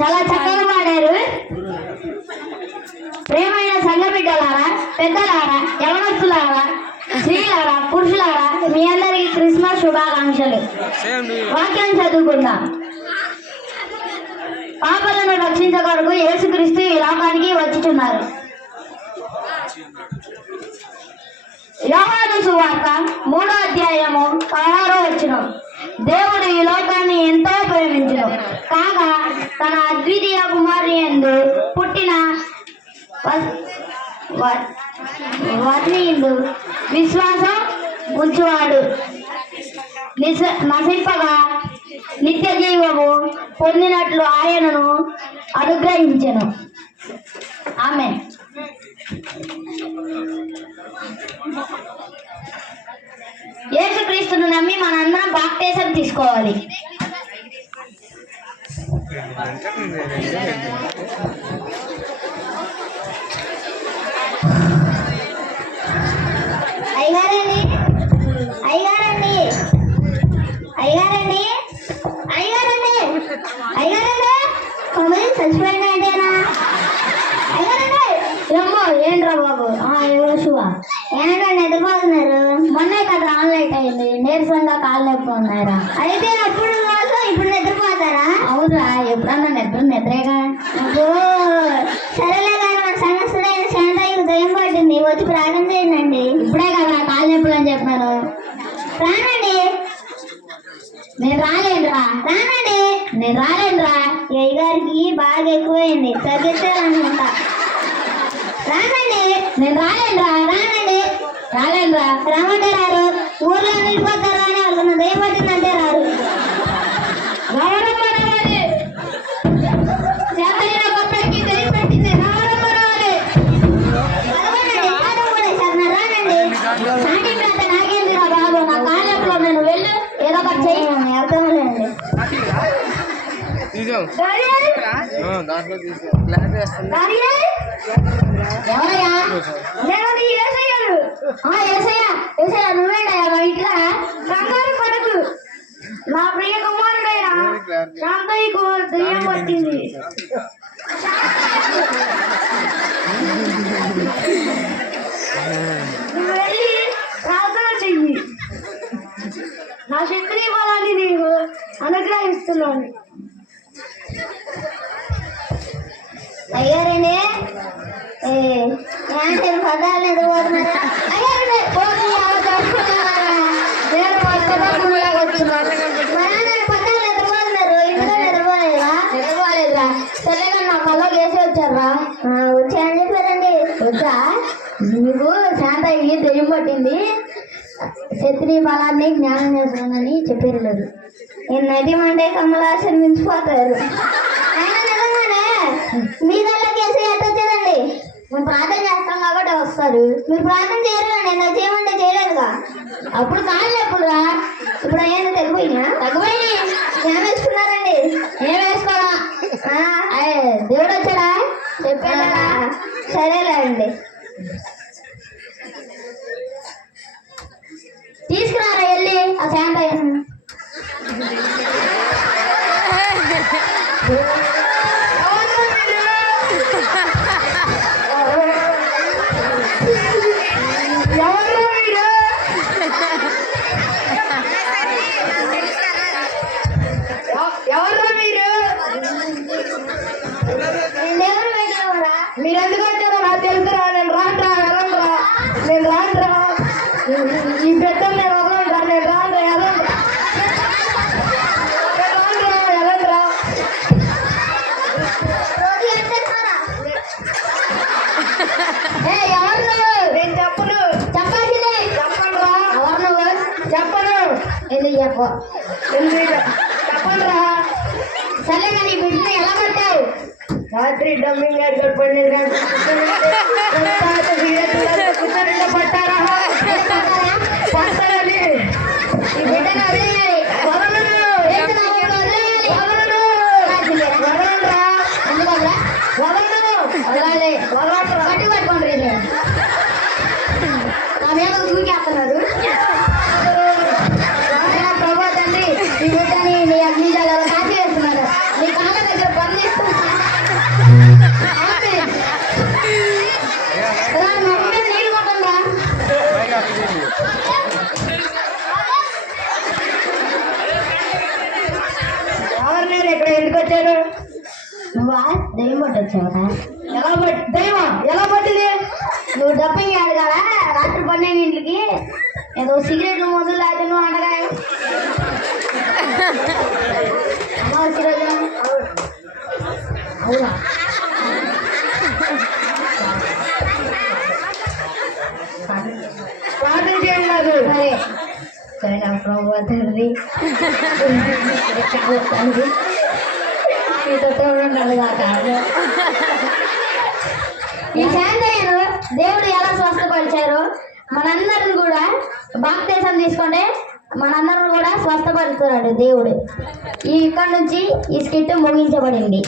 చాలా చక్కగా పాడారు. ప్రేమైన సంఘ బిడ్డలారా, పెద్దలారా, యవనస్తులారా, స్త్రీలారా, పురుషులారా, మీ అందరికీ క్రిస్మస్ శుభాకాంక్షలు. వాక్యం చదువుకుందాం. పాపలను రక్షించ కొరకు యేసుక్రీస్తు ఈ లోకానికి వచ్చుచున్నారు. యోహాను సువార్త 3వ అధ్యాయము 16వ వచనం. దేవుడు ఈ లోకాన్ని ఎంతో ప్రేమించును కాగా తన అద్వితీయ కుమారి యందు పుట్టిన వర్ణీయుడు విశ్వాసం ఉంచువాడు నశింపగా నిత్య జీవము పొందినట్లు ఆయనను అనుగ్రహించెను. ఆమేన్. యేసుక్రీస్తును నమ్మి మనందరం బాప్టిజం తీసుకోవాలి. అయ్యారండి అయ్యారండి అయ్యారండి అయ్యారండి అయ్యారండి కొమ్మది చచ్చిపోయిన అంటేనా అయ్యారండి ఏమో ఏంట్రా బాబు శివ ఏంటో నిద్రపోతున్నారు. మొన్నే కదా ఆన్లైట్ అయింది, నీరసంగా కాళ్ళు నొప్పి ఉన్నారా? అయితే అప్పుడు మాత్రం ఇప్పుడు నిద్రపోతారా? అవునరా, ఎప్పుడన్నా నిద్రేగా. సరేలే కానీ మన సమస్యలైన శాంతయ్యకు దయ్యం పట్టింది, వచ్చి ప్రార్థన చేయండి. ఇప్పుడే కదా కాళ్ళు నొప్పులు అని చెప్పాను. రానండి. నేను రాలేనురా. రానండి. నేను రాలేనురా. ఏ గారికి బాగా ఎక్కువైంది, తగ్గిస్తారనుకుంటా. రానండి. నేను రాలేనురా. రానండి. రాలేనురా. రామంటే రారు. ఊర్లో నిలిపోతారా అని అనుకున్నా, దయ్యం పట్టిందంటే రారు. నాకేందిరా బాబు, నా కాళ్ళలో నేను వెళ్ళు, ఏదో ఒకటి చెయ్యి. అర్థమలేండి. ఎవరయ్యా? నేను ఏసయ్యాను. ఏసయ్య నువ్వేంటయ్యా మా ఇంట్లో? కంగారు పడకు, నా ప్రియ కుమారుడైనా శాంతయ్యకు దయ్యం పట్టింది. నువ్వు వెళ్ళి ప్రార్థన చెయ్యి, నా శక్తి బలాన్ని నీకు అనుగ్రహిస్తున్నాను. అయ్యారండి పదాలు నిద్రపోతున్నారా? అయ్యారండి పదాలు నిద్రపోతున్నారు. ఇంట్లో నిద్రపోలేదా? నిద్రపోలేదురా. తెల్లగా నా కల్లో వేసి వచ్చారా? వచ్చా అని చెప్పారండి. వచ్చా? మీకు శాంతయ్య దెయ్యం పట్టింది, శత్రి బలాన్ని జ్ఞానం చేస్తానని చెప్పారు. లేదు నటిమంటే కమలాసని మించిపోతారు. మీ దాంట్లోకి వేసి ఎంత వచ్చేదండి? మేము ప్రార్థన చేస్తాం కాబట్టి వస్తారు. మీరు ప్రార్థన చేయరు కానీ నాకు చేయమంటే చేయలేదుగా. అప్పుడు కాళ్ళు ఎప్పుడురా? ఇప్పుడు అయ్యేది తగ్గిపోయినా? తగ్గిపోయినాయి. ఏం వేసుకున్నారండి? ఏం వేసుకోవాలా? దేవుడు వచ్చాడా? చెప్పాడా? సరేలే అండి, తీసుకురారా వెళ్ళి ఆ శాంతయ్య. ఎవరు మీరు? ఎందుకు చెప్పు చెప్పండిరా. సరే కానీ బిడ్డని ఎలా పట్టావు? రాత్రి డమ్మింగ్ గారు పడినది కూర్చొని పట్టారా పట్టారని ఈ బిడ్డను వదిలేయాలి. వదలను. వేస్తున్నావు వదిలేయాలి. వదలను. వదలనురా. ఎందుకు వదలా? వదలను. వదలాలి. వదలనురా. పట్టి పట్టుకోండి రేపు. నా మీద దూకేస్తున్నారు. ప్రభా తండ్రి ఈ బిడ్డని నీ అగ్ని జాగాలో కాచి వేస్తున్నారు. నీ కాళ్ళ దగ్గర బంధిస్తున్నా. నీళ్ళు కొట్టండి. ఎవరు నేను ఇక్కడ ఎందుకు వచ్చారు? నువ్వా దెయ్యం పట్టొచ్చావురా? ఎలా పట్టి దైవం ఎలా పట్టింది? నువ్వు డబ్బింగ్ ఆడు కదా రాత్రి 12ంటికి ఏదో సిగరెట్లు మొదలు తాగి నువ్వు అనగా అమావాస్య రోజు అవునా? ప్రార్థన చేయండి కాదు. సరే సరే నా ప్రభు తండ్రి తండ్రి మీతో ఉండాలి కాదు. ఈ శాంతయ్యను దేవుడు ఎలా స్వస్థపరిచారో మనందరిని కూడా బాప్తిసం తీసుకుంటే మనందరం కూడా స్వస్థపరుస్తున్నాడు దేవుడు. ఇక్కడ నుంచి ఈ స్కిట్ ముగించబడింది.